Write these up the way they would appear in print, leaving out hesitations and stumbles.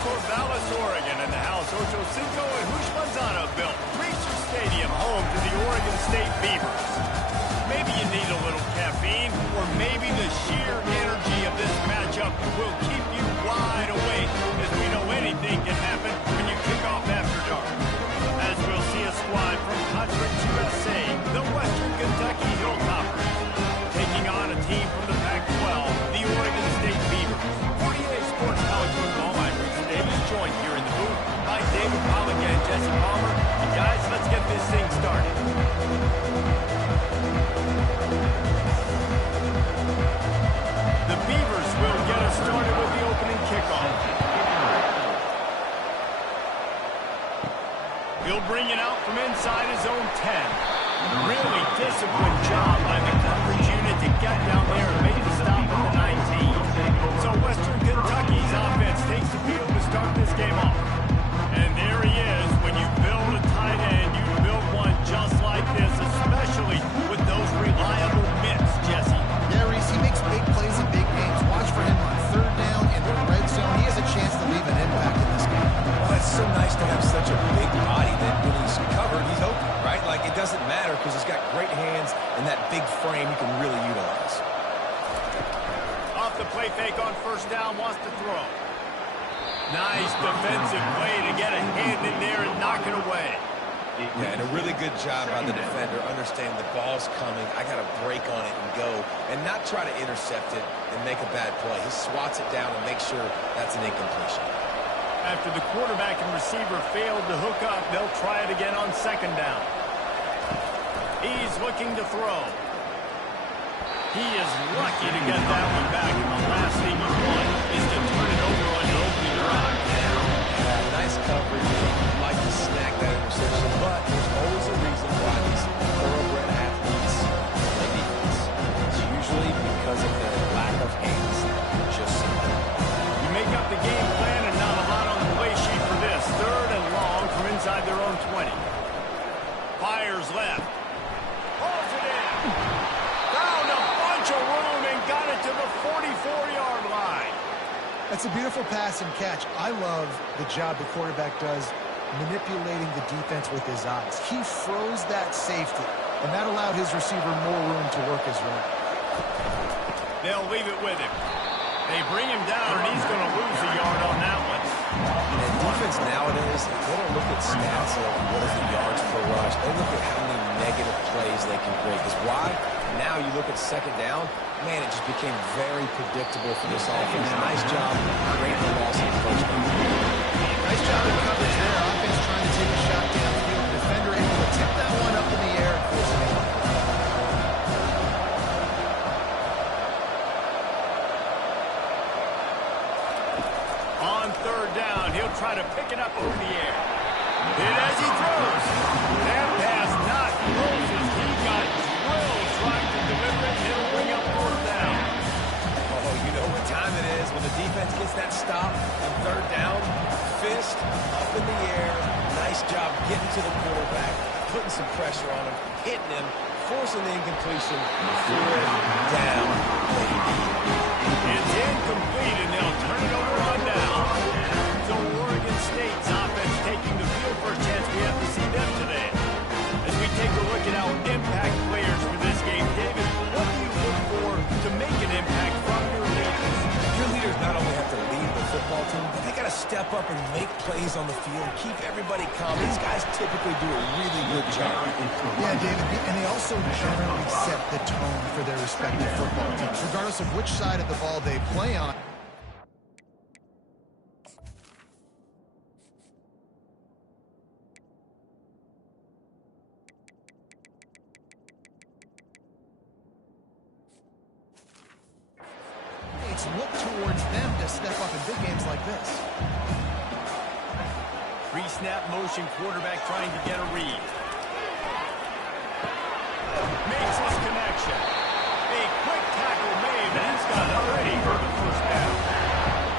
Corvallis, Oregon, in the house, Ocho Cinco and Hoosh Manzano built Reser Stadium, home to the Oregon State Beavers. Maybe you need a little caffeine, or maybe the sheer energy of this matchup will keep you wide awake, as we know anything can happen when you kick off after dark. As we'll see a squad from Conference USA, the Western Kentucky Hilltoppers, taking on a team from the Pac-12, the Oregon State Beavers. 48 Sports College football, I'm Reese Davis, joined here in the booth by David Pollack and Jesse Palmer. And guys, let's get this thing started. The Beavers will get us started with the opening kickoff. He'll bring it out from inside his own 10. Really disciplined job by the coverage unit to get down there and make the stop at the 19. So Western Kentucky's offense takes the field to start this game off. And there he is. When you build a tight end, you build one just like this, especially with those reliable mitts, Jesse. Yeah, Reese, he makes big plays in big games. Watch for him on third down in the red zone. He has a chance to leave an impact in this game. Well, it's so nice to have such a big body that when he's covered, he's open, right? Like, it doesn't matter because he's got great hands and that big frame he can really utilize. Off the play fake on first down, wants to throw. Nice defensive play to get a hand in there and knock it away. Yeah, and a really good job by the defender, understanding the ball's coming, I got to break on it and go, and not try to intercept it and make a bad play. He swats it down and makes sure that's an incompletion. After the quarterback and receiver failed to hook up, they'll try it again on second down. He's looking to throw. He is lucky to get that one back, and the last thing you want is to turn it over on an opening drive. Yeah, nice coverage. You'd like to snag that interception, but there's always a reason why these thoroughbred athletes play defense. It's usually because of their lack of hands. Just simple. You make up the game plan and not a lot on the play sheet for this. Third and long from inside their own 20. Fires left. Pulls it in. Found a bunch of room and got it to the 44-yard line. That's a beautiful pass and catch. I love the job the quarterback does manipulating the defense with his eyes. He froze that safety, and that allowed his receiver more room to work his run. They'll leave it with him. They bring him down, and he's going to lose a yard on that one. And defense nowadays, they don't look at stats of what is the yards per rush. They look at how many negative plays they can create. Because why? Now you look at second down, man, it just became very predictable for this offense. Nice job creating the loss in the first down. Nice job in coverage there. Offense trying to take a shot downfield. The defender able to tip that one up in the air and force it in. On third down, he'll try to pick it up over the air. Hit as he throws. That pass not close as he got drilled trying to deliver it. He'll bring up fourth down. Oh, you know what time it is when the defense gets that stop on third down. Fist up in the air. Nice job getting to the quarterback, putting some pressure on him, hitting him, forcing the incompletion. Fourth down, baby. It's incomplete, and they'll turn it over on down. So Oregon State's offense taking the field. First chance we have to see them today. As we take a look at our impact players for this game, David, what do you look for to make an impact from your leaders? Your leaders not only have to lead the football team, but they got to step up and make plays on the field, keep everybody calm. These guys typically do a really good job. Yeah, David, and they also generally set the tone for their respective football teams, regardless of which side of the ball they play on. Look towards them to step up in big games like this. Pre-snap motion, quarterback trying to get a read. Makes his connection. A quick tackle made, and he's got already for the first down.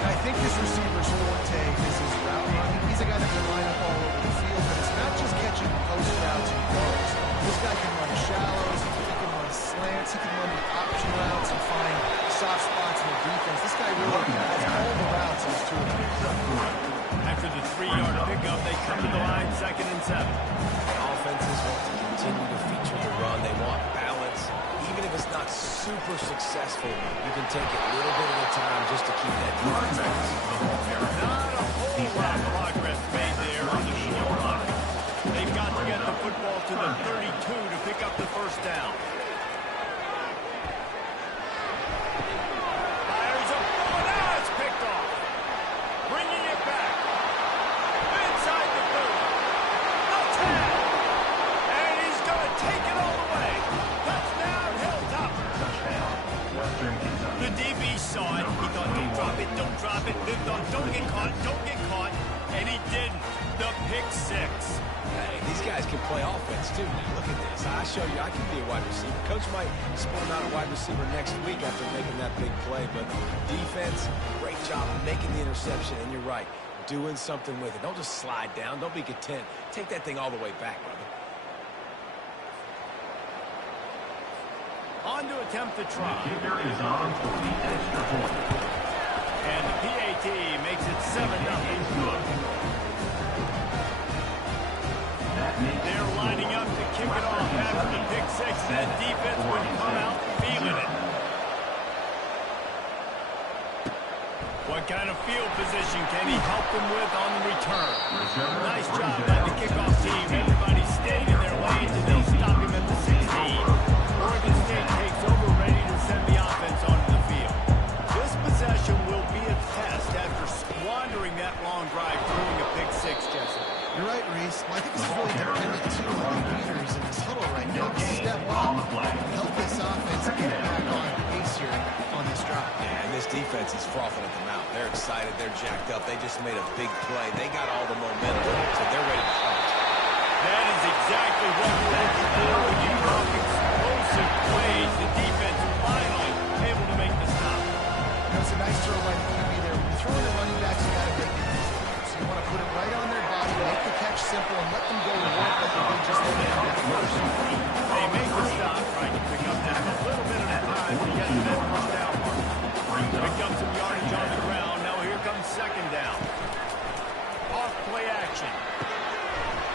I think this receiver's forte is his route running. He's a guy that can line up all over the field, but it's not just catching post routes and goals. This guy can run shallows, he can run slants, he can run the option routes and find soft spots in the defense. This guy really has all the routes in his toolkit. the 3-yard pickup. They come to the line, 2nd and 7. Offenses want to continue to feature the run. They want balance. Even if it's not super successful, you can take it a little bit at a time just to keep that defense balanced. Not a whole lot of progress made there on the short line. They've got to get the football to the 32 to pick up the first down. Fires a ball. Now it's picked off. Bringing it back. Inside the 30. No tag. And he's going to take it all the way. Touchdown, Hilltopper. The DB saw it. He thought, don't drop it, don't drop it. He thought, don't get caught, don't get caught. And he didn't. The pick 6. Hey, these guys can play offense, too. Now, look at this. I show you I can be a wide receiver. Coach might split him out a wide receiver next week after making that big play. But defense, great job making the interception. And you're right, doing something with it. Don't just slide down. Don't be content. Take that thing all the way back, brother. On to attempt the try. Kicker is on for the extra point. And the PAT makes it 7-0. They're lining up to kick it off after the pick 6. That defense would come out feeling it. What kind of field position can he help them with on the return? Nice job by the kickoff team. Everybody stayed in their lanes and they'll stop him at the 16. Oregon State takes over, ready to send the offense onto the field. This possession will be a test after squandering that long drive, throwing a pick 6, Jesse. You're right, Reese. Well, I think this is really dependent, too, on the leaders in this huddle right now. Step up, help this offense get back on pace here on this drive. Yeah, and this defense is frothing at the mouth. They're excited. They're jacked up. They just made a big play. They got all the momentum, so they're ready to punt. That is exactly what we're looking for when you talk explosive plays. The defense finally able to make the stop. That's a nice throw by the QB there. When you're throwing the running backs, you got to make it easy. So you want to put it right on their body, make the catch simple, and let them go to work like they did just did at first. They make the stop, trying to pick up that a little bit of time to get to that first down mark. Picked up some yardage on the ground. Now here comes 2nd down. Off play action.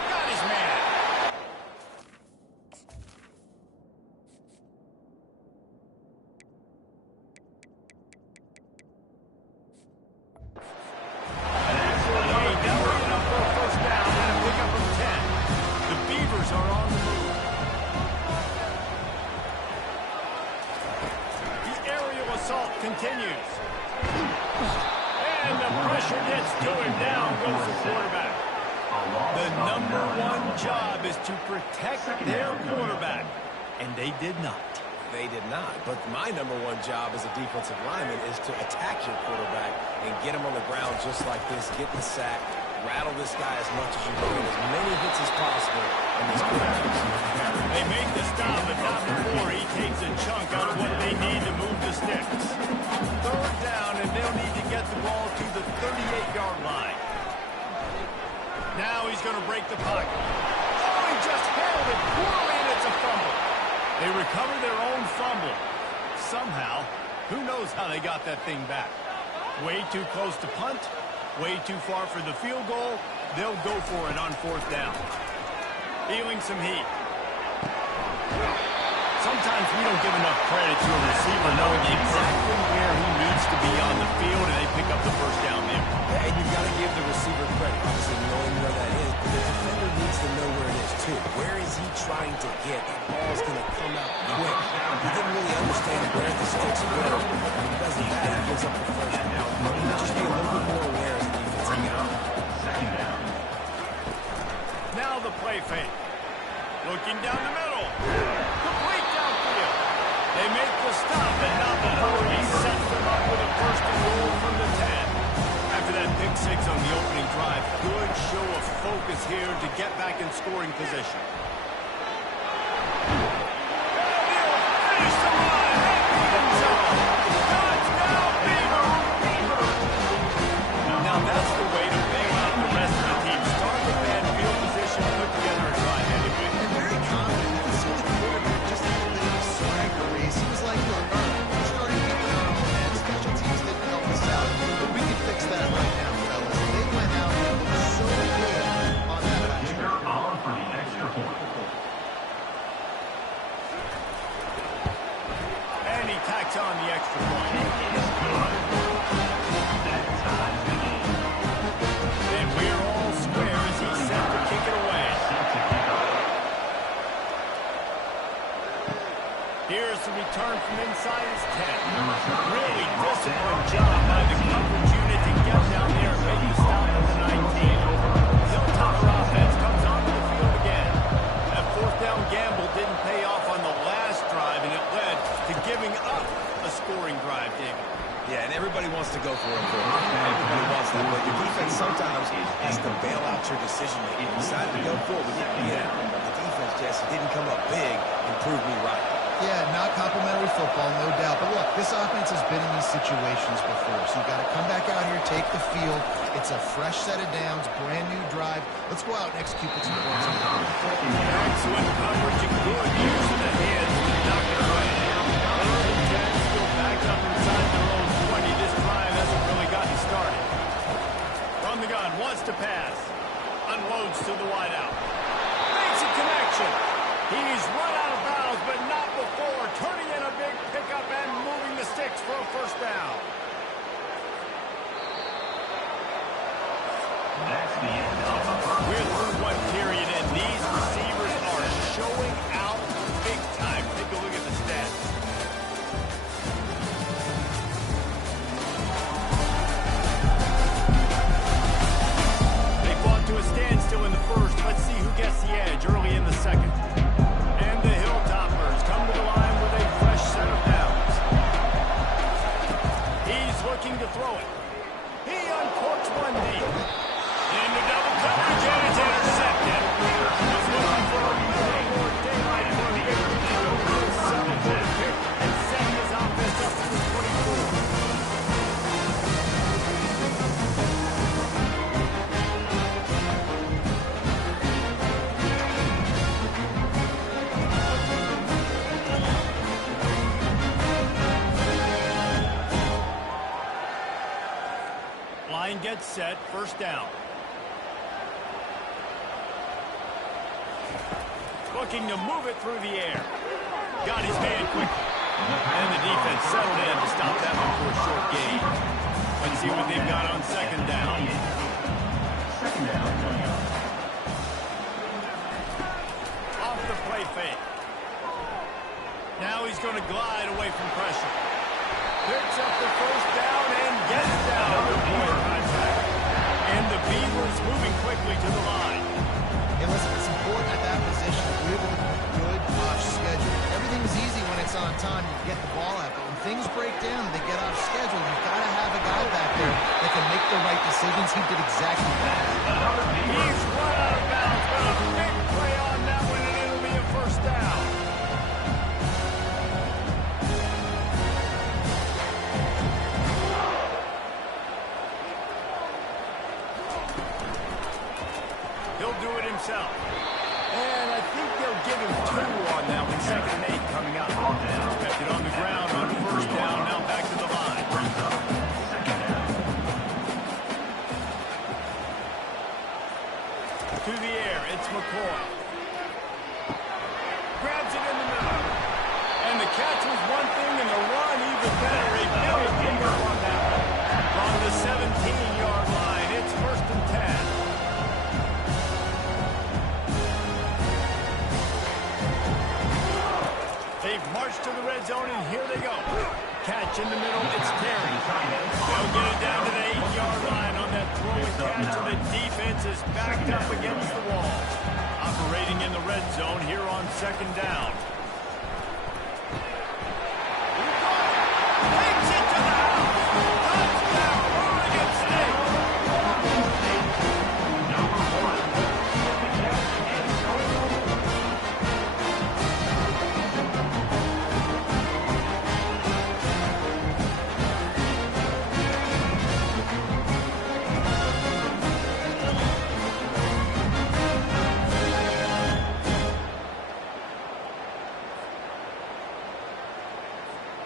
Got his man. An excellent gain. Now we're enough for a first down and a pickup of 10. The Beavers are on the move. The aerial assault continues. And the pressure gets to him. Down goes the quarterback. The #1 job is to protect their quarterback. And they did not. They did not. But my #1 job as a defensive lineman is to attack your quarterback and get him on the ground just like this. Get the sack. Rattle this guy as much as you can. As many hits as possible in this quarterback. They make the stop, but not before he takes a chunk out of what they need to move the sticks. 3rd down, and they'll need to get the ball to the 38-yard line. Now he's going to break the pocket. Oh, he just handled it poorly, and it's a fumble. They recover their own fumble. Somehow, who knows how they got that thing back. Way too close to punt, way too far for the field goal. They'll go for it on 4th down. Feeling some heat. Sometimes we don't give enough credit to a receiver knowing exactly where he needs to be on the field, and they pick up the first down there. And you've got to give the receiver credit, obviously knowing where that is, but the defender needs to know where it is too. Where is he trying to get? That ball's going to come out quick. He didn't really understand where the sticks were. Because of that, he gives up the first down. You just be a little bit more aware as a defensive guy. 2nd down. Now the play fake. Looking down the middle. Complete downfield. They make the stop, and not before he sets them up with a first and goal from the 10. After that pick 6 on the opening drive, good show of focus here to get back in scoring position. Finish the line. Touchdown, Beaver. Now that's the way to bail out the rest of the team. Start with bad field position, put together a drive anyway. They're very confident. You can see the quarterback just a little bit of swagger, Reese. He was like, look, all right, we're starting to get our own end. Special teams didn't help us out, but we can fix that right now, fellas. They went out, has to bail out your decision-making. Decided to go for it with it being out. The defense, Jesse, didn't come up big and prove me right. Yeah, not complimentary football, no doubt. But look, this offense has been in these situations before, so you got to come back out here, take the field. It's a fresh set of downs, brand new drive. Let's go out and execute with some points. Excellent coverage and good use of the hands to knock it away. Third and 10, still back up inside their own 20. This drive hasn't really gotten started. From the gun, wants to pass. Unloads to the wideout. Makes a connection. He's run out of bounds, but not before. Turning in a big pickup and moving the sticks for a first down. That's the end of the first. We're through one period, and these receivers are showing out big time. Take a look at the stats. They fought to a standstill in the first. Let's see who gets the edge early in the second. And the Hilltoppers come to the line with a fresh set of downs. He's looking to throw it. He uncorks one deep. Into double coverage, and it's intercepted. He's looking for a little more daylight for the air. He'll settle for the pick and setting his offense up to the 24. Line gets set, first down. Looking to move it through the air. Got his man quickly. And the defense settled in to stop that one for a short gain. Let's see what they've got on second down. Second down coming up. Off the play fake. Now he's going to glide away from pressure. Picks up the first down and gets down to the point of contact. And the Beavers moving quickly to the line. And listen, it's important at that position to be able to be good off schedule. Everything's easy when it's on time. You get the ball out. But when things break down, they get off schedule. You've got to have a guy back there that can make the right decisions. He did exactly that. He's run out of bounds, but a big play on that one, and it'll be a first down. He'll do it himself. And I think they'll give him 2 on that one. Second and 8 coming up. Expected on the ground on first down. Now back to the line. To the air. It's McCoy. Grabs it in the middle. And the catch was one thing, and the run even better. A big pickup on that one. From the 17-yard line. It's first and 10. They've marched to the red zone, and here they go. Catch in the middle, it's Terry. They'll get it down to the 8-yard line on that throw and catch, and the defense is backed up against the wall. Operating in the red zone here on second down. Takes it to the house. Touchdown, Oregon State.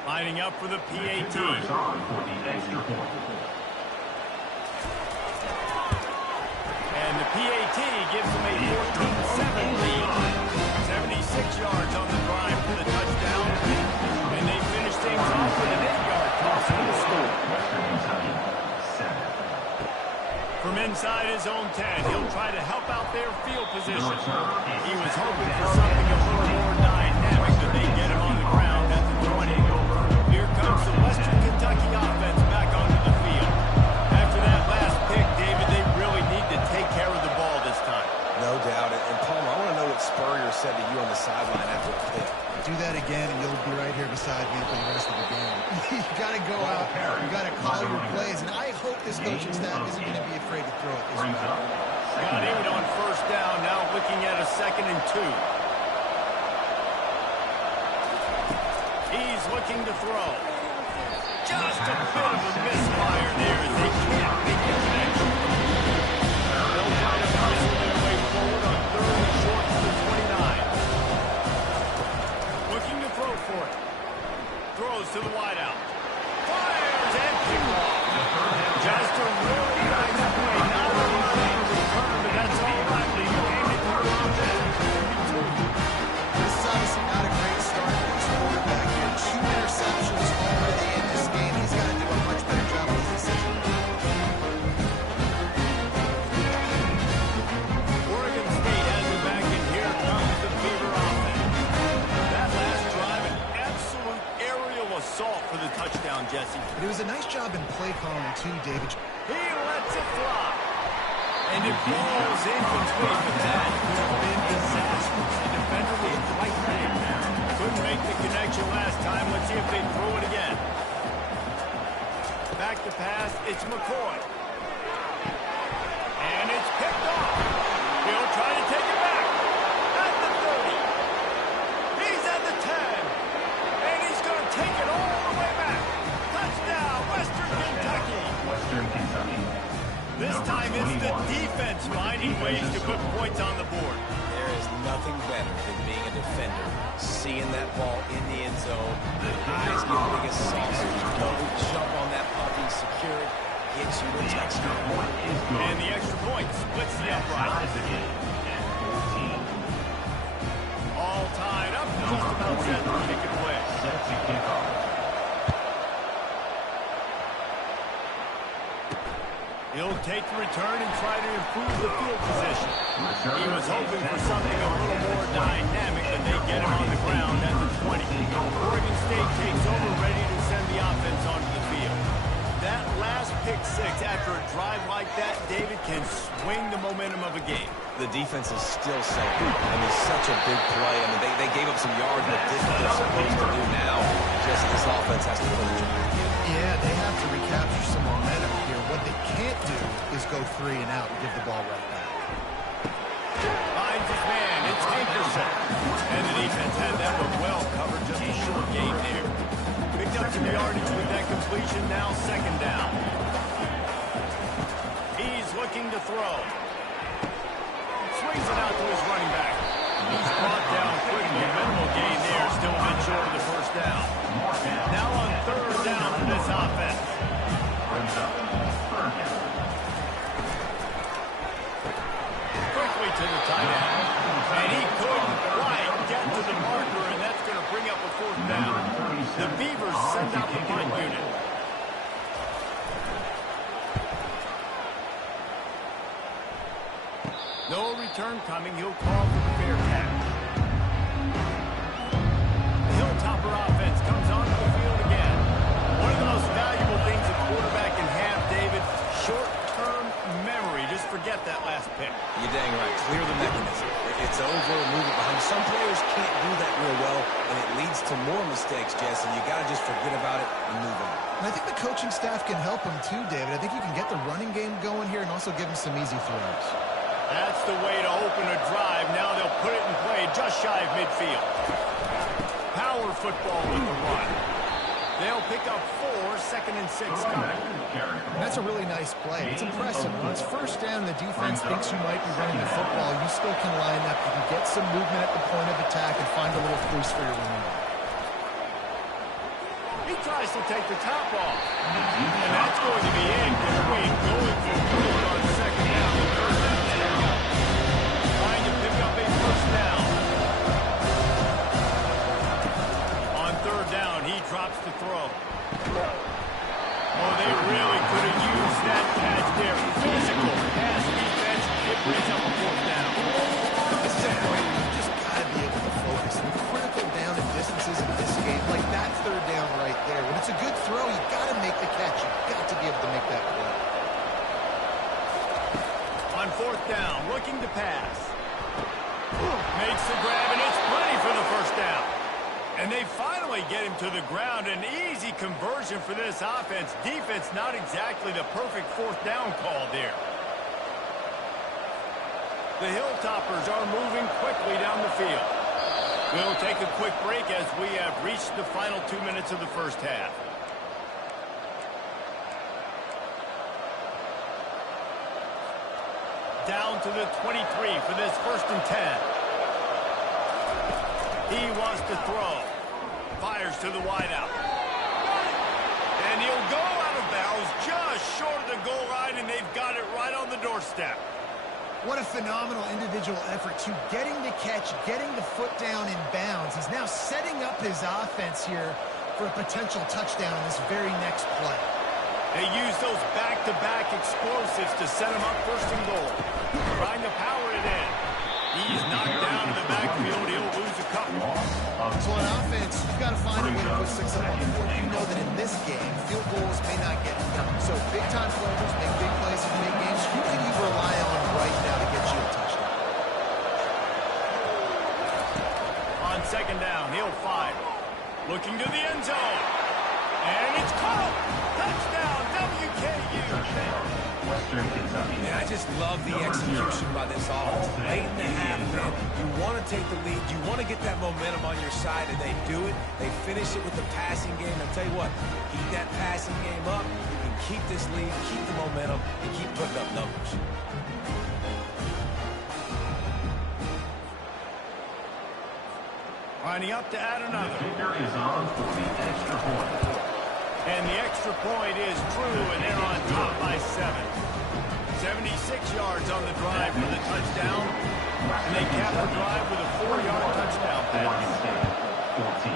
Lining up for the PAT. Is on for the extra point. And the PAT gives them a 14-7 lead. 76 yards on the drive for the touchdown. And they finish things off with an 8-yard toss for the score. Western Kentucky, 7. From inside his own 10, he'll try to help out their field position. He was hoping for something a little more dynamic, but they get him on the ground at the 20. Here comes the Western Kentucky offense back onto the field. After that last pick, David, they really need to take care of the ball this time. No doubt. And Palmer, I want to know what Spurrier said to you on the sideline after the pick? Do that again, and you'll be right here beside me for the rest of the game. You got to go out, you got to call your plays, and I hope this coaching staff isn't going to be afraid to throw it this way. Got 8 on first down, now looking at a 2nd and 2. He's looking to throw. Just a bit of a misfire there as they can't make the connection. They'll try to muscle their way forward on 3rd and short from the 29. Looking to throw for it. Throws to the wideout. Fires and pick off. Just a really nice play. Not a lot of return, but that's all right. They aimed it through on that. This is obviously not a great start for this quarterback here. 2 interceptions already in this game. He's got to do a much better job with his decision. Oregon State has it back, and here comes the Beaver offense. That last drive, an absolute aerial assault for the touchdown, Jesse. But it was a nice job in play calling, too, David. He lets it fly. And it falls incomplete, but that could have been disastrous. The defender was right there. Couldn't make the connection last time. Let's see if they throw it again. Back to pass, it's McCoy. And it's picked off. He'll try to take it back. At the 30. He's at the 10. And he's going to take it all the way back. Touchdown, Western Kentucky. Western Kentucky. This time it's the defense finding ways to put points on the board. There is nothing better than being a defender, seeing that ball in the end zone, eyes get big as saucers, double jump on that puppy, secure it, gets you a touchdown. And the extra point splits the upright. All tied up, just about set to kick it away. Set to kick off. He'll take the return and try to improve the field position. He was hoping for something a little more dynamic, but they get him on the ground at the 20. Oregon State takes over, ready to send the offense onto the field. That last pick six after a drive like that, David, can swing the momentum of a game. The defense is still safe. I mean, such a big play. I mean, they gave up some yards, but this is what they're supposed to do now. Just this offense has to finish. Yeah, they have to recapture some momentum here. What they can't do is go 3 and out and give the ball right back. Finds his man. It's Hankerson. And the defense had that one well covered. Just a short game there. Picked up some yardage with that completion. Now 2nd down. He's looking to throw. Swings it out to his running back. He's brought down quickly. Minimal gain there. Still a bit short of the first down. Now on 3rd down for this offense. Quickly to the tight end. And he couldn't quite get to the marker, and that's going to bring up a 4th down. The Beavers send out the punt unit. No return coming. He'll call for the fair catch. The Hilltopper offense comes onto the field again. One of the most valuable things a quarterback can have, David, short-term memory. Just forget that last pick. You're dang right. Clear the mechanism. It's over, move it behind. Some players can't do that real well, and it leads to more mistakes, Jess, and you got to just forget about it and move on. And I think the coaching staff can help him too, David. I think you can get the running game going here and also give him some easy throws. That's the way to open a drive. Now they'll put it in play just shy of midfield. Power football with the run. They'll pick up 4, 2nd and 6 coming. That's a really nice play. It's impressive. When it's 1st down, the defense thinks you might be running the football. You still can line up. You can get some movement at the point of attack and find a little boost for your running back. He tries to take the top off. And that's going to be incomplete. Going for good on 2nd down. The 3rd down there. Trying to pick up a 1st down. On 3rd down, he drops to throw. Oh, they really could have used that catch there. Physical pass defense. It brings up a 4th down. This is a point where you just got to be able to focus. And critical down and distances in this game, like that 3rd down right there. When it's a good throw, you got to make the catch. You've got to be able to make that play. On 4th down, looking to pass. Makes the grab, and it's plenty for the first down. And they finally get him to the ground. An easy conversion for this offense. Defense not exactly the perfect fourth down call there. The Hilltoppers are moving quickly down the field. We'll take a quick break as we have reached the final 2 minutes of the first half. Down to the 23 for this 1st and 10. He wants to throw. Fires to the wideout. And he'll go out of bounds just short of the goal line, and they've got it right on the doorstep. What a phenomenal individual effort to getting the catch, getting the foot down in bounds. He's now setting up his offense here for a potential touchdown in this very next play. They use those back-to-back explosives to set him up 1st and goal. Trying to power it in. He's knocked down in the backfield. He'll lose a couple. So on offense, you've got to find a way to put 6 up on the board. You know that in this game, field goals may not get it done. So big-time players make big plays in big games. Who can you rely on right now to get you a touchdown? On 2nd down, he'll fire. Looking to the end zone. And it's caught. Touchdown, WKU. Touchdown, Western Kentucky. Man, I just love the execution by this offense. Late in the half, man, you want to take the lead. You want to get that momentum on your side, and they do it. They finish it with the passing game. I'll tell you what, keep that passing game up. You can keep this lead, keep the momentum, and keep putting up numbers. Lining up to add another. The kicker is on for the extra point. And the extra point is true, and they're on top by 7. 76 yards on the drive for the touchdown. And they cap the drive with a 4-yard touchdown pass. Oregon State, 14.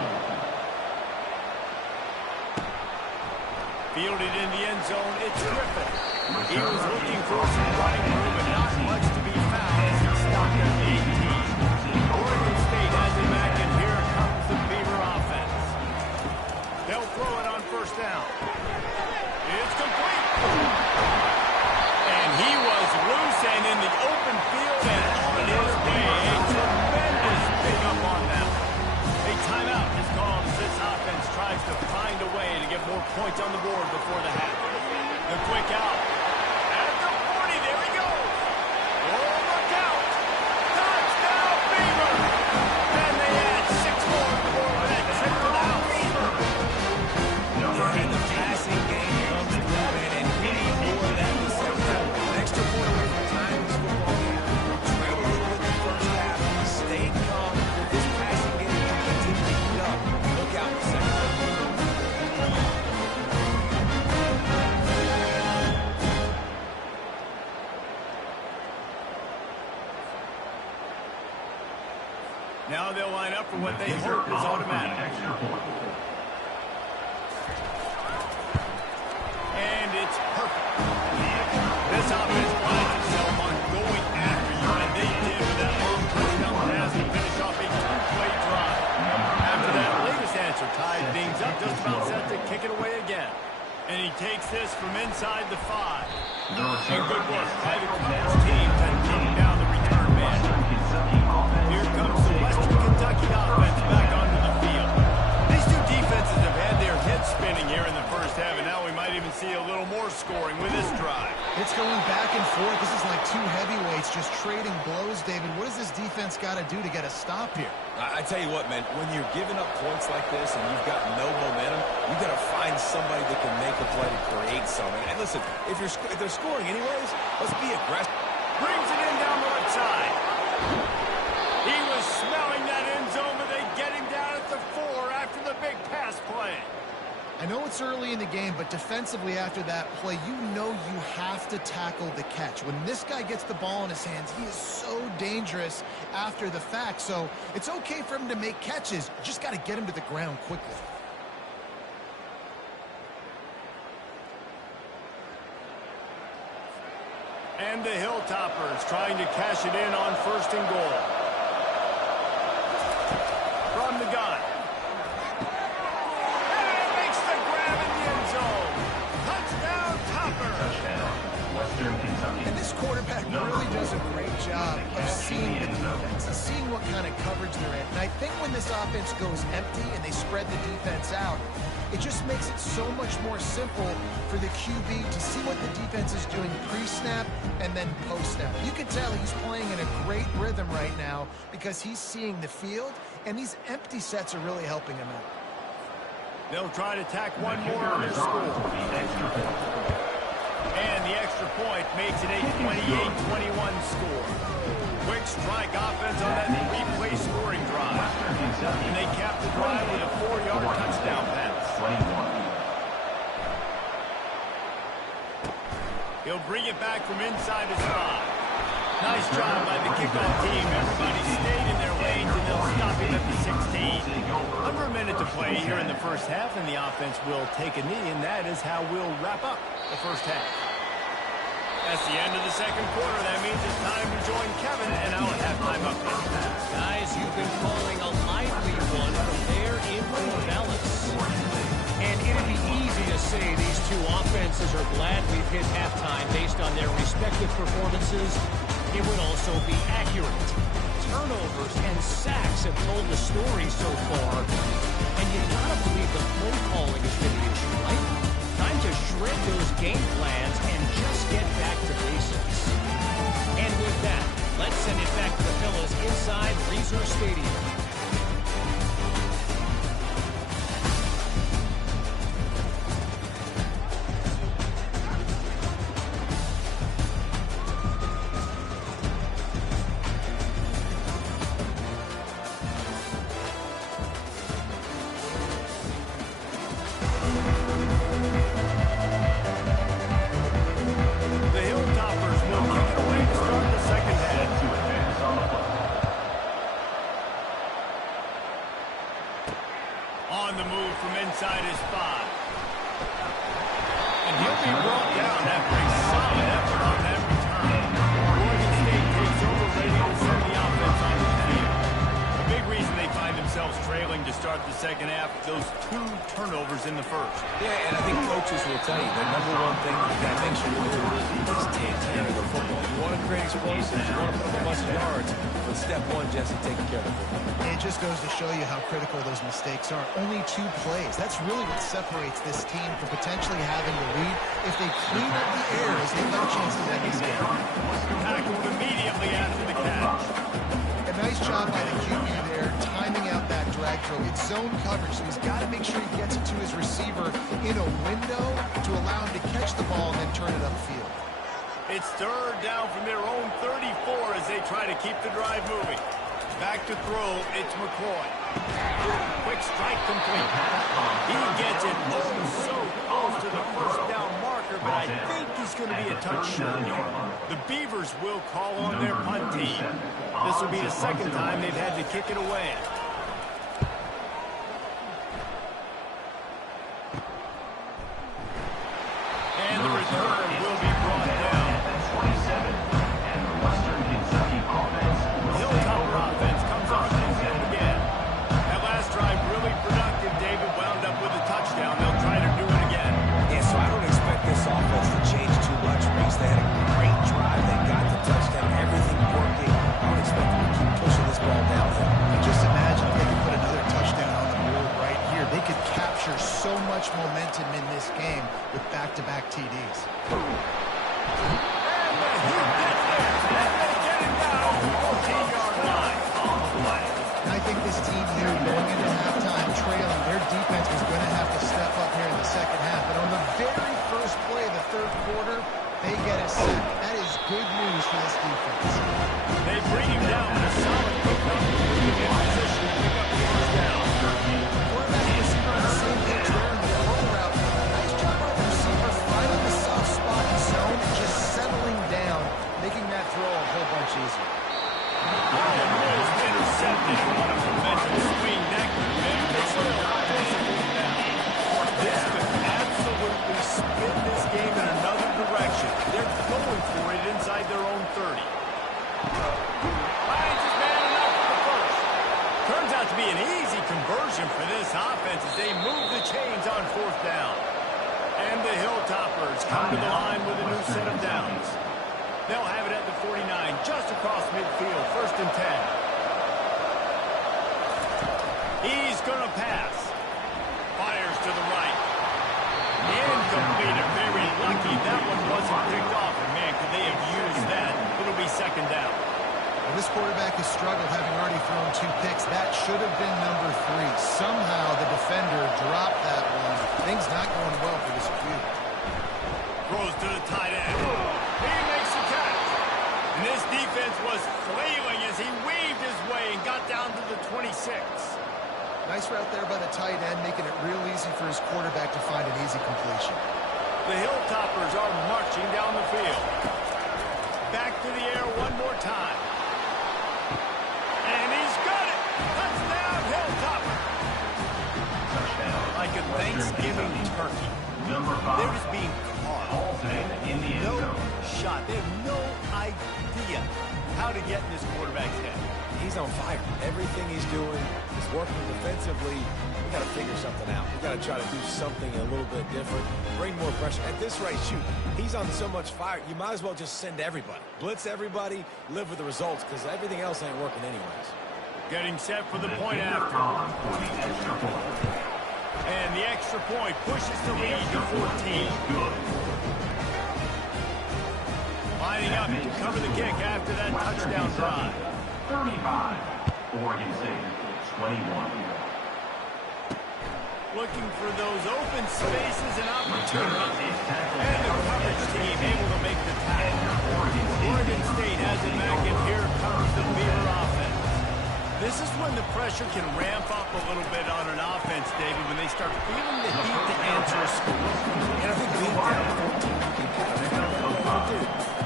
Fielded in the end zone, it's Griffin. He was looking for some running room, but not much to be found as he stopped at the 18. Oregon State has it back, and here comes the Beaver offense. They'll throw it on 1st down. It's complete. And he was loose and in the open field and on his way. A tremendous pick up on that. A timeout is called as this offense tries to find a way to get more points on the board before the half. The quick out. At the 40, there he goes. Oh, look out. Touchdown, Beaver. And they add 6 more to the board with that trip to the house. And the passing game comes through, man, and we need more of that in the 2nd half. An extra point away from time in this football game. Trailed a little bit in the 1st half. Stayed calm. This passing game can continue to heat up. Look out in the 2nd half. Now they'll line up for what they hope is automatic. Extra point. And it's perfect. This offense finds itself on going after you, and they did with that long touchdown pass to finish off a 2-play drive. After that latest answer tied things up, just about set to kick it away again. And he takes this from inside the 5. And good work by the coverage team to take down the return man. Here comes the Western Kentucky offense back onto the field. These two defenses have had their heads spinning here in the 1st half, and now we might even see a little more scoring with this drive. It's going back and forth. This is like 2 heavyweights just trading blows, David. What does this defense got to do to get a stop here? I tell you what, man, when you're giving up points like this and you've got no momentum, you've got to find somebody that can make a play to create something. And listen, if they're scoring anyways, let's be aggressive. Brings it in down the left side. He was smelling that end zone, but they get him down at the 4 after the big pass play. I know it's early in the game, but defensively after that play, you know you have to tackle the catch. When this guy gets the ball in his hands, he is so dangerous after the fact. So it's okay for him to make catches. You just got to get him to the ground quickly. And the Hilltoppers trying to cash it in on 1st and goal. From the gun. And makes the grab in the end zone. Touchdown, Topper. Touchdown, Western Kentucky. This quarterback really does a great job of seeing the defense, seeing what kind of coverage they're in. And I think when this offense goes empty and they spread the defense out, it just makes it so much more simple for the QB to see what the defense is doing pre-snap and then post-snap. You can tell he's playing in a great rhythm right now because he's seeing the field, and these empty sets are really helping him out. They'll try to tack one more on their score. And the extra point makes it a 28-21 score. Quick strike offense on that replay scoring drive. And they cap the drive with a 4-yard touchdown pass. He'll bring it back from inside his 5. Nice job by the kickoff team. Everybody stayed in their lanes, and they'll stop him at the 16. Under a minute to play here in the first half, and the offense will take a knee, and that is how we'll wrap up the first half. That's the end of the second quarter. That means it's time to join Kevin and our halftime update. Guys, you've been calling a lively one from there in Corvallis. And it'd be easy to say these two offenses are glad we've hit halftime based on their respective performances. It would also be accurate. Turnovers and sacks have told the story so far. And you gotta believe the play calling has been the issue, right? Time to shred those game plans and just get back to basics. And with that, let's send it back to the fellas inside Reser Stadium. On the move from inside his 5. And he'll be brought down after a solid effort on that return. Oregon State takes over, ready to send the offense on the field. A big reason they find themselves trailing to start the second half, those 2 turnovers in the first. Yeah, and I think coaches will tell you the number one thing you got to make sure you do is take care of the football. You want to create explosives, you want to put up a bunch of yards, but step one, Jesse, taking care of the football. It just goes to show you how critical those mistakes are. Only 2 plays. That's really what separates this team from potentially having the lead. If they clean up the errors, they've got a chance to win this game. Tackled immediately after the catch. A nice job by the QB there, timing out that drag throw. It's zone coverage, so he's got to make sure he gets it to his receiver in a window to allow him to catch the ball and then turn it upfield. It's third down from their own 34 as they try to keep the drive moving. Back to throw, it's McCoy. Quick strike complete. He gets it so close to the first down marker, but I think he's going to be a touch short. The Beavers will call on their punt team. This will be the second time they've had to kick it away. And the return will be brought down. Hilltopper offense comes off the field again. That last drive really productive. David wound up with a touchdown. They'll try to do it again. Yeah, so I don't expect this offense to change too much. Reese, they had a great drive. They got the touchdown. Everything working. I don't expect them to keep pushing this ball downhill. Just imagine if they could put another touchdown on the board right here. They could capture so much momentum in this game with back-to-back TDs. And I think this team knew going into halftime trailing, their defense was going to have to step up here in the second half. But on the very first play of the third quarter, they get a sack. That is good news for this defense. They bring him down with a solid pickup, putting him in position to pick up the first down. Quarterback and receiver on the same pitch there in the roll route. Nice job by the receiver finding the soft spot in zone and just settling down, making that throw a whole bunch easier. Almost intercepted. What a momentum swing that could make. They sort of offensively now. This could absolutely spin this game in another direction. They're going for it inside their own 30. Finds his man enough for the first. Turns out to be an easy conversion for this offense as they move the chains on fourth down. And the Hilltoppers come to the line with a new set of downs. They'll have it at the 49, just across midfield, 1st and 10. He's going to pass. Fires to the right. Incomplete. Very lucky that one wasn't picked off. And, man, could they have used that? It'll be 2nd down. Well, this quarterback has struggled, having already thrown 2 picks. That should have been number 3. Somehow the defender dropped that one. Things not going well for this QB. Throws to the tight end. He makes the catch. And this defense was flailing as he weaved his way and got down to the 26. Nice route there by the tight end, making it real easy for his quarterback to find an easy completion. The Hilltoppers are marching down the field. Back to the air one more time. And he's got it. Touchdown, Hilltopper. Touchdown. Like a Thanksgiving turkey. Number 5. They're just being caught. Halsey in the end No zone. shot. They have no idea how to get in this quarterback's head. He's on fire. Everything he's doing is working defensively. We got to figure something out. We got to try to do something a little bit different. Bring more pressure. At this rate, shoot, he's on so much fire, you might as well just send everybody. Blitz everybody, live with the results, because everything else ain't working anyways. Getting set for the point Kicker after. on for the extra point. And the extra point pushes the lead to 14. Good. Lining up to cover the kick after that touchdown drive. 35. Oregon State, 21. Looking for those open spaces and opportunities. And the coverage team able to make the tackle. Oregon State has it back, and here comes the Beaver offense. This is when the pressure can ramp up a little bit on an offense, David, when they start feeling the heat to answer a score. And I think being down 14, you can kind of figure out what to do.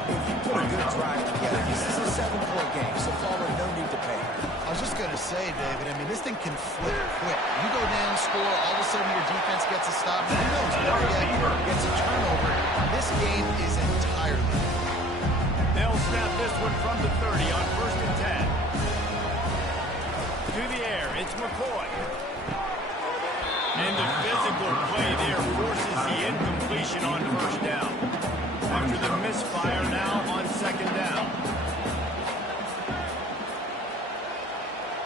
If you put a good drive together, this is a 7-point game, so Florida no need to pay. I was just going to say, David, I mean, this thing can flip quick. You go down, score, all of a sudden your defense gets a stop. Who knows, better yet, gets a turnover. This game is entirely. They'll snap this one from the 30 on 1st and 10. To the air, it's McCoy. And the physical play there forces the incompletion on 1st down. After the misfire now on 2nd down.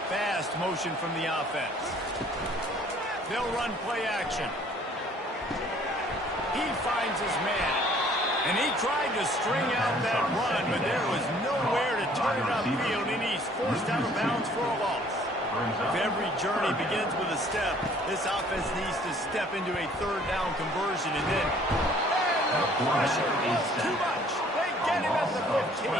Fast motion from the offense. They'll run play action. He finds his man. And he tried to string out that run, but there was nowhere to turn it upfield, and he's forced out of bounds for a loss. If every journey begins with a step, this offense needs to step into a 3rd down conversion, and then the pressure is too much. They get him at the 15.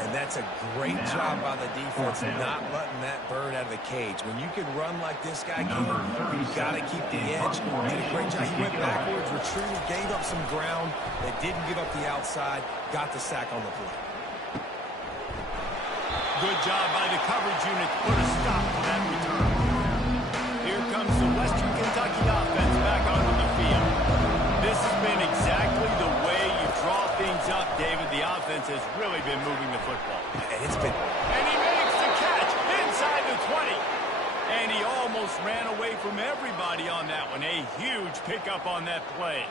And that's a great job by the defense, not letting that bird out of the cage. When you can run like this guy can, you've got to keep the edge. Did a great job. He went backwards, retreated, gave up some ground. They didn't give up the outside, got the sack on the play. Good job by the coverage unit to put a stop to that return. Here comes the Western Kentucky offense back onto the field. This has been exactly the way you draw things up, David. The offense has really been moving the football. And it's been... And he makes the catch inside the 20. And he almost ran away from everybody on that one. A huge pickup on that play.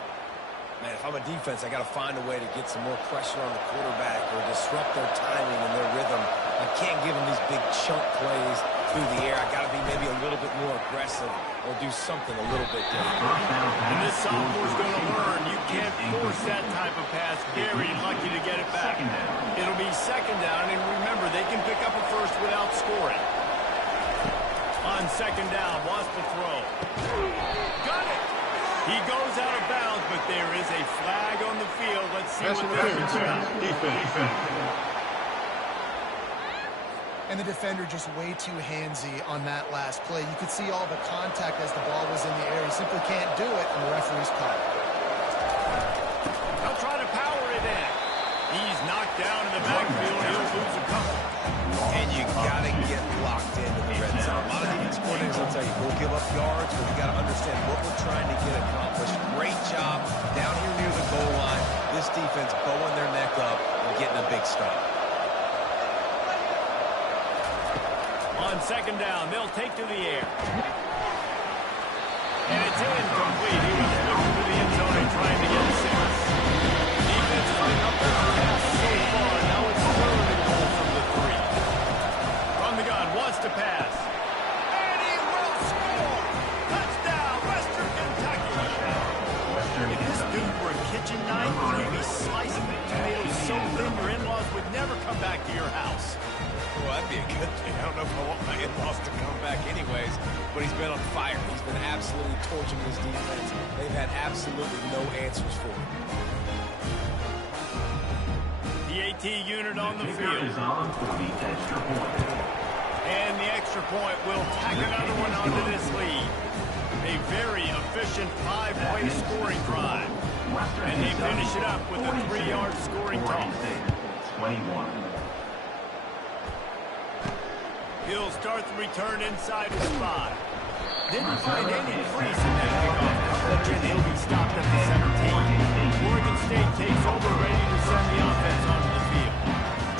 Man, if I'm a defense, I got to find a way to get some more pressure on the quarterback or disrupt their timing and their rhythm. I can't give them these big chunk plays through the air. I got to be maybe a little bit more aggressive or do something a little bit different. And this sophomore's going to learn you can't force that type of pass. Very lucky to get it back. It'll be 2nd down, and remember, they can pick up a first without scoring. On 2nd down, wants to throw. Got it! He goes out of bounds, but there is a flag on the field. Let's see what this is about. And the defender just way too handsy on that last play. You could see all the contact as the ball was in the air. He simply can't do it, and the referee's caught it. They'll try to power it in. He's knocked down in the backfield. He'll lose a couple. And you got to get locked into the red zone. A lot of defense coordinators will tell you, we'll give up yards, but we got to understand what we're trying to get accomplished. Great job down here near the goal line. This defense bowing their neck up and getting a big stop. On 2nd down, they'll take to the air. And it's incomplete. He was looking for the end zone and trying to get 6. Defense has been up there for the past be a good thing. I don't know if I want my in-laws to come back anyways, but he's been on fire. He's been absolutely torching this defense. They've had absolutely no answers for him. The AT unit on the field. Is on for the extra point. And the extra point will tack another one onto this lead. A very efficient 5-play scoring drive. And they finish it up with a 3-yard scoring toss. 21. He'll start the return inside his 5. Didn't find any crease in that kickoff coverage, and he'll be stopped at the 17. Oregon State takes over, ready to send the offense onto the field.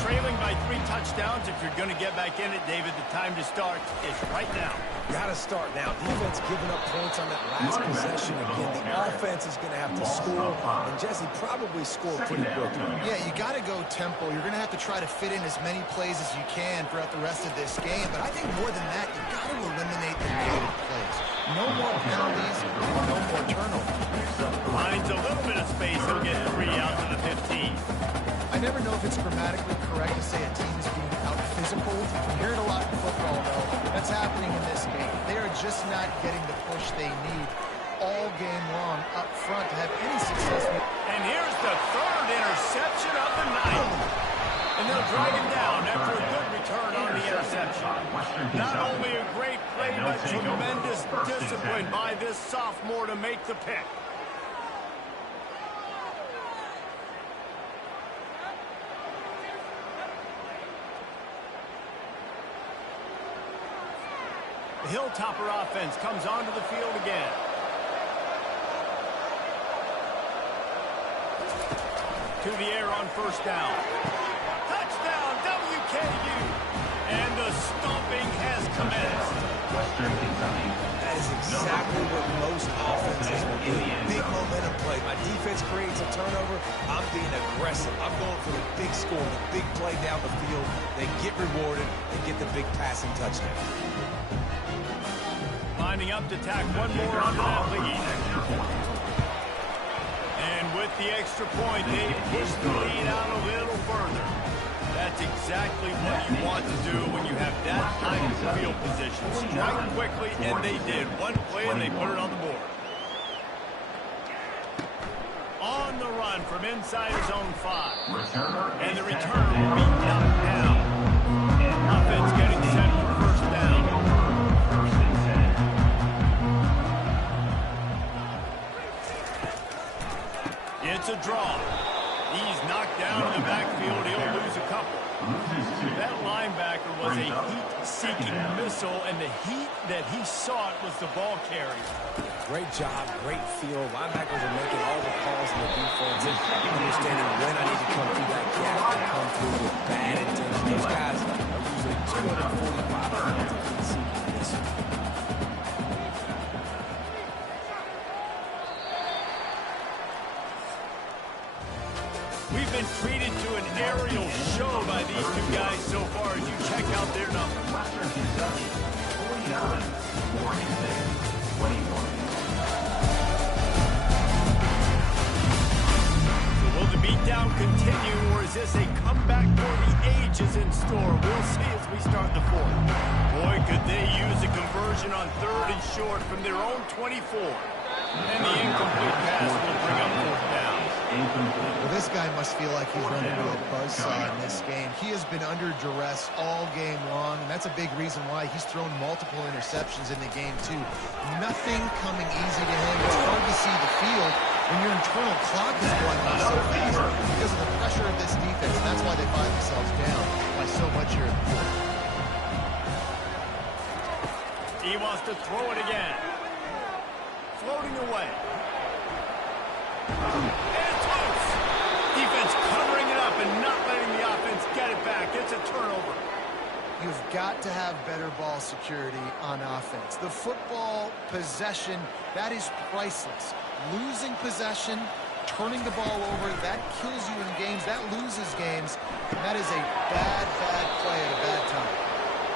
Trailing by 3 touchdowns, if you're going to get back in it, David, the time to start is right now. Got to start now. Defense giving up points on that last possession. Again, the offense is going to have to score, and Jesse probably scored pretty quickly. Yeah, you got to go tempo. You're going to have to try to fit in as many plays as you can throughout the rest of this game. But I think more than that, you got to eliminate the negative plays. No more penalties, no more turnovers. Finds a little bit of space. He'll get 3 out to the 15. I never know if it's grammatically correct to say a team is being out-physical. You hear it a lot in football, though. That's happening in this game. They are just not getting the push they need all game long up front to have any success. And here's the 3rd interception of the night. And they'll drag him down after a good return on the interception. Not only a great play, but tremendous discipline by this sophomore to make the pick. The Hilltopper offense comes onto the field again. To the air on 1st down. Touchdown, WKU! And the stomping has commenced. Western Kentucky. That is exactly what most offenses will do. Big momentum play. My defense creates a turnover. I'm being aggressive. I'm going for the big score, the big play down the field. They get rewarded. They get the big passing touchdown. Lining up to tack one more onto that lead. And with the extra point, they push the lead out a little further. That's exactly what you want to do when you have that high field position. Strike quickly, and they did. One play, and they put it on the board. On the run from inside his own 5. And the returner will be knocked down. Offense getting set for 1st down. It's a draw. He's knocked down in the backfield. He'll lose a couple. That linebacker was a heat-seeking missile, and the heat that he sought was the ball carrier. Great job, great feel. Linebackers are making all the calls in the defense and understanding when I need to come through that gap and come through with bad intention. Those guys are usually 245 pounds of heat-seeking missile. We've been treated to an aerial show by these 2 guys so far as you check out their numbers. Western Kentucky. 49. Oregon State. 21. So will the beatdown continue, or is this a comeback for the ages in store? We'll see as we start the 4th. Boy, could they use a conversion on 3rd and short from their own 24. And the incomplete pass will bring up 4th down. Well, this guy must feel like he's running into a buzzsaw in this game. He has been under duress all game long, and that's a big reason why he's thrown multiple interceptions in the game, too. Nothing coming easy to him. It's hard to see the field when your internal clock is going on so fast because of the pressure of this defense. And that's why they find themselves down by so much here in the 4th. He wants to throw it again. Floating away. And it's loose. Defense covering it up and not letting the offense get it back. It's a turnover. You've got to have better ball security on offense. The football possession, that is priceless. Losing possession, turning the ball over, that kills you in games. That loses games. That is a bad, bad play at a bad time.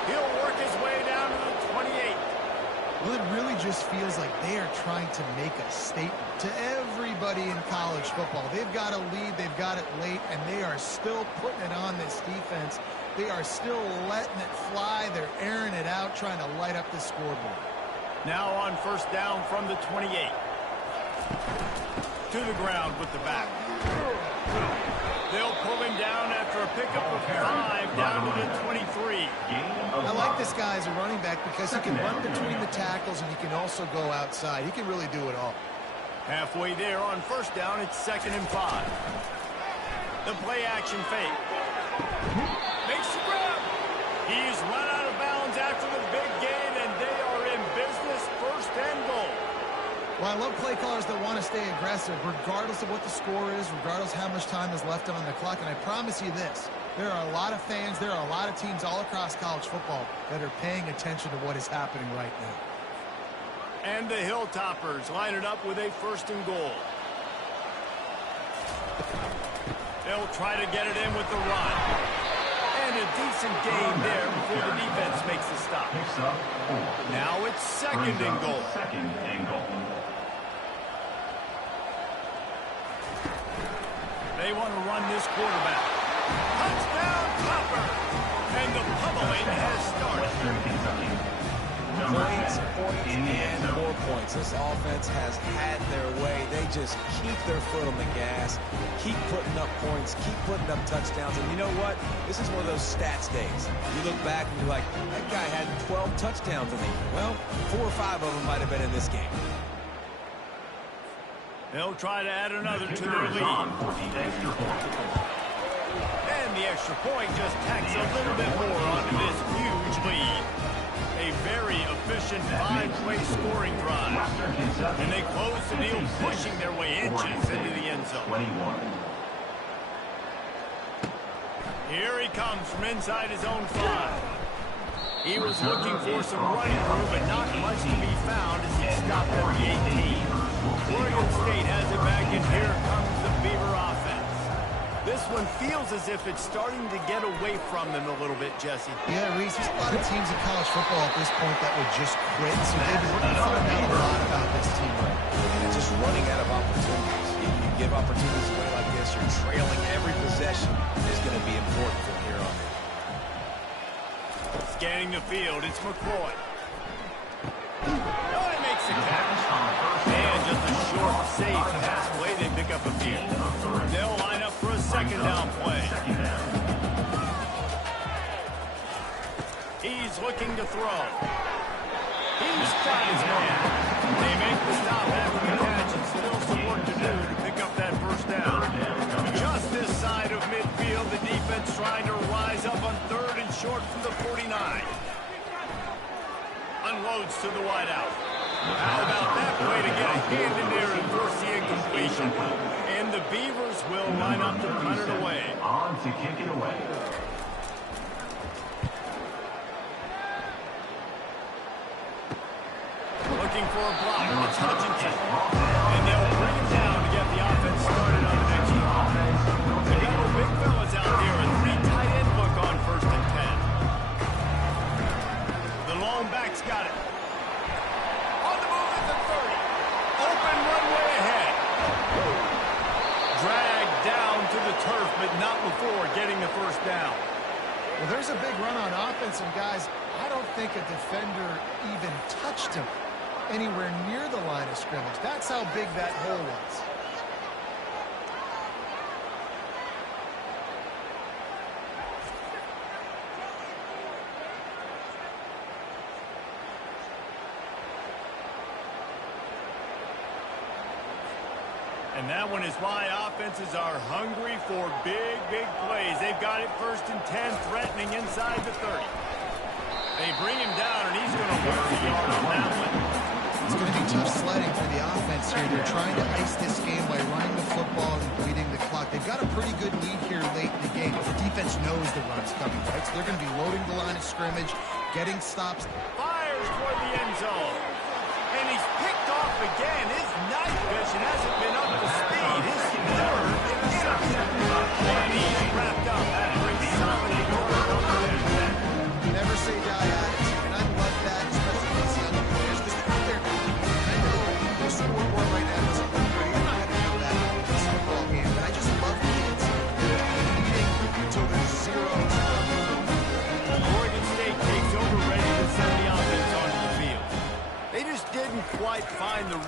He'll work his way down to the 28. Well, it really just feels like they are trying to make a statement to everybody in college football. They've got a lead, they've got it late, and they are still putting it on this defense. They are still letting it fly. They're airing it out, trying to light up the scoreboard. Now on first down from the 28. To the ground with the back. They'll pull him down after a pickup of 5 down to the 23. I like this guy as a running back because he can run between the tackles and he can also go outside. He can really do it all. Halfway there on first down, it's 2nd and 5. The play action fake. Makes the grab. He's run out of bounds after the big gain, and they are in business, 1st and goal. Well, I love play callers that want to stay aggressive, regardless of what the score is, regardless how much time is left on the clock. And I promise you this, there are a lot of fans, there are a lot of teams all across college football that are paying attention to what is happening right now. And the Hilltoppers line it up with a 1st and goal. They'll try to get it in with the run. And a decent gain there before the defense makes the stop. Now it's 2nd and goal. 2nd and goal. They want to run this quarterback. Touchdown, Topper! And the pummeling has started. Western Kentucky. Points, and more points. This offense has had their way. They just keep their foot on the gas, keep putting up points, keep putting up touchdowns. And you know what? This is one of those stats days. You look back and you're like, that guy had 12 touchdowns in the year. Well, 4 or 5 of them might have been in this game. They'll try to add another to their lead. And the extra point just tacks a little bit more onto this huge lead. A very efficient 5-play scoring drive. And they close the deal, pushing their way inches into the end zone. 21. Here he comes from inside his own 5. He was looking for some running room, but not much to be found as he stopped at the 18. Oregon State has it back, and here comes the Beaver offense. This one feels as if it's starting to get away from them a little bit, Jesse. Yeah, Reese, there's a lot of teams in college football at this point that would just quit, so they've been looking to find out a lot about this team right now. And just running out of opportunities. You give opportunities away like this, you're trailing every possession is going to be important from here on in. Scanning the field, it's McCoy. Oh, he makes the catch. And just a short, safe pass play. They pick up a few. They'll line up for a 2nd down play. He's looking to throw. He's got his man. They make the stop after the catch, and still some work to do to pick up that 1st down. Just this side of midfield, the defense trying to rise up on 3rd and short from the 49. Unloads to the wideout. How about that play to get a hand in there and force the incompletion? And the Beavers will line up to punt it away. On to kick it away. Looking for a block. It's Hutchinson. And they'll bring him down to get the offense started on the next drive. They got the big fellas out there, a 3 tight end look on 1st and 10. The lone back's got it. On the move at the 30. Open runway ahead. Dragged down to the turf, but not before getting the 1st down. Well, there's a big run on offense, and guys, I don't think a defender even touched him anywhere near the line of scrimmage. That's how big that hole was. And that one is why offenses are hungry for big, big plays. They've got it 1st and 10, threatening inside the 30. They bring him down, and he's going to lose a yard on that one. It's going to be tough sledding for the offense here. They're trying to ice this game by running the football and bleeding the clock. They've got a pretty good lead here late in the game, but the defense knows the run's coming, right? So they're going to be loading the line of scrimmage, getting stops. Fires toward the end zone. And he's picked off again. His night vision hasn't been up to speed. His 3rd interception. And he's wrapped up after a solid yard over there. Never say die attitude, and I love that, especially these young players, because they're out there competing. I know the scoreboard right now is pretty. You're not going to do that in this football game, but I just love kids that are competing until there's 0 to 1.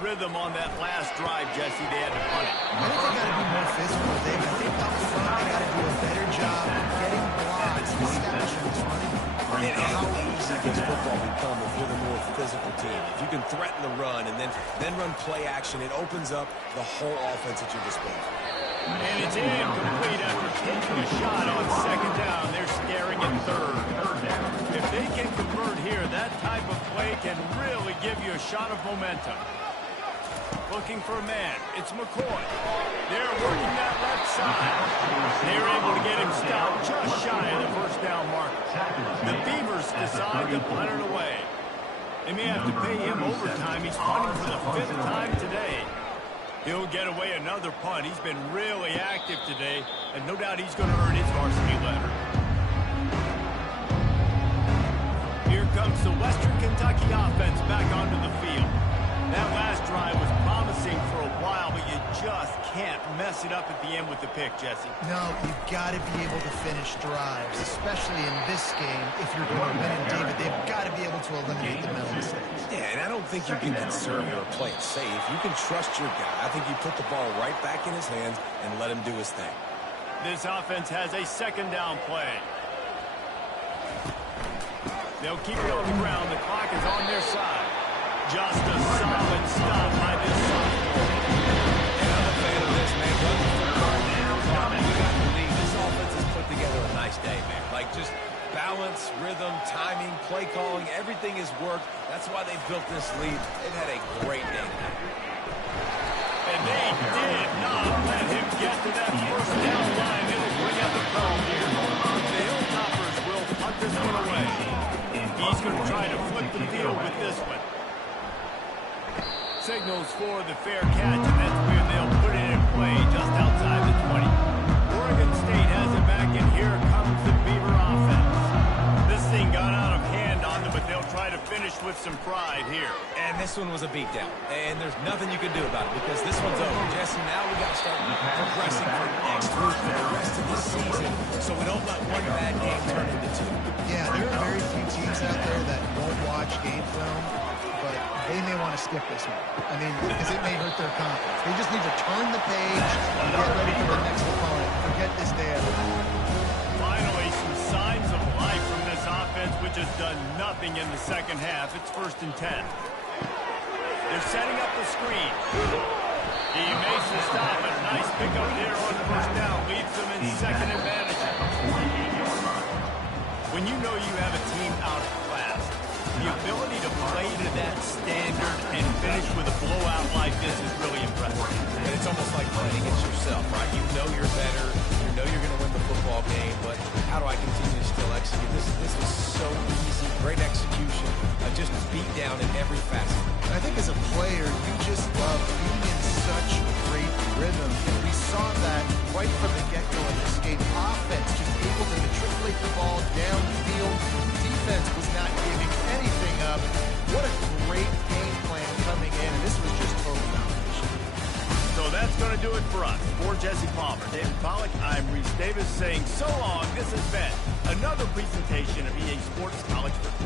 rhythm on that last drive, Jesse. They had to punt it. I think they got to be more physical, Dave. I think up front they got to do a better job getting blocks and establishing this running game. And how easy does football become if you're the more physical team? If you can threaten the run and then run play action, it opens up the whole offense at your disposal. And it's incomplete after taking a shot on second down. They're staring at third. If they can convert here, that type of play can really give you a shot of momentum. Looking for a man. It's McCoy. They're working that left side. They're able to get him stopped just shy of the first down marker. The Beavers decide to punt it away. They may have to pay him overtime. He's punting for the 5th time today. He'll get away another punt. He's been really active today, and no doubt he's going to earn his varsity letter. Here comes the Western Kentucky offense back onto the field. That last drive was promising for a while, but you just can't mess it up at the end with the pick, Jesse. No, you've got to be able to finish drives, especially in this game. If you're going to win in David, they've got to be able to eliminate the mental mistakes. Yeah, and I don't think you can conserve or play it safe. You can trust your guy. I think you put the ball right back in his hands and let him do his thing. This offense has a second down play. They'll keep it on the ground. The clock is on their side. Just a solid stop by this sophomore. And I'm a fan of this, man. Run the football now. You got to believe this offense has put together a nice day, man. Like, just balance, rhythm, timing, play calling, everything has worked. That's why they built this lead. They've had a great day tonight. And they did not let him get to that first down line. It'll bring out the call here. The Hilltoppers will punt this one away. He's going to try to flip the field with this one. Signals for the fair catch, and that's where they'll put it in play just outside the 20. Oregon State has it back, and here comes the Beaver offense. This thing got out of hand on them, but they'll try to finish with some pride here. And this one was a beatdown, and there's nothing you can do about it because this one's over. Jesse, now we got to start progressing for next week for the rest of this season so we don't let one bad game turn into two. Yeah, there are very few teams out there that won't watch game film, but they may want to skip this one. I mean, because it may hurt their confidence. They just need to turn the page and get ready for the next opponent. Forget this day of it. Finally, some signs of life from this offense, which has done nothing in the second half. It's 1st and 10. They're setting up the screen. He makes the stop, and a nice pickup there on first down leaves them in second advantage. When you know you have a team outclassed, the ability to play to that standard and finish with a blowout like this is really impressive. And it's almost like playing against yourself, right? You know you're better. You know you're going to win the football game, but how do I continue to still execute? This was so easy. Great execution. Just beat down in every facet. I think as a player, you just love being in such great rhythm. And we saw that right from the get-go in this game. Offense just able to matriculate the ball downfield. Defense was not giving anything up. What a great game plan coming in. And this was just total domination. So that's going to do it for us. For Jesse Palmer, David Pollack, I'm Reese Davis saying so long. This has been another presentation of EA Sports College Football.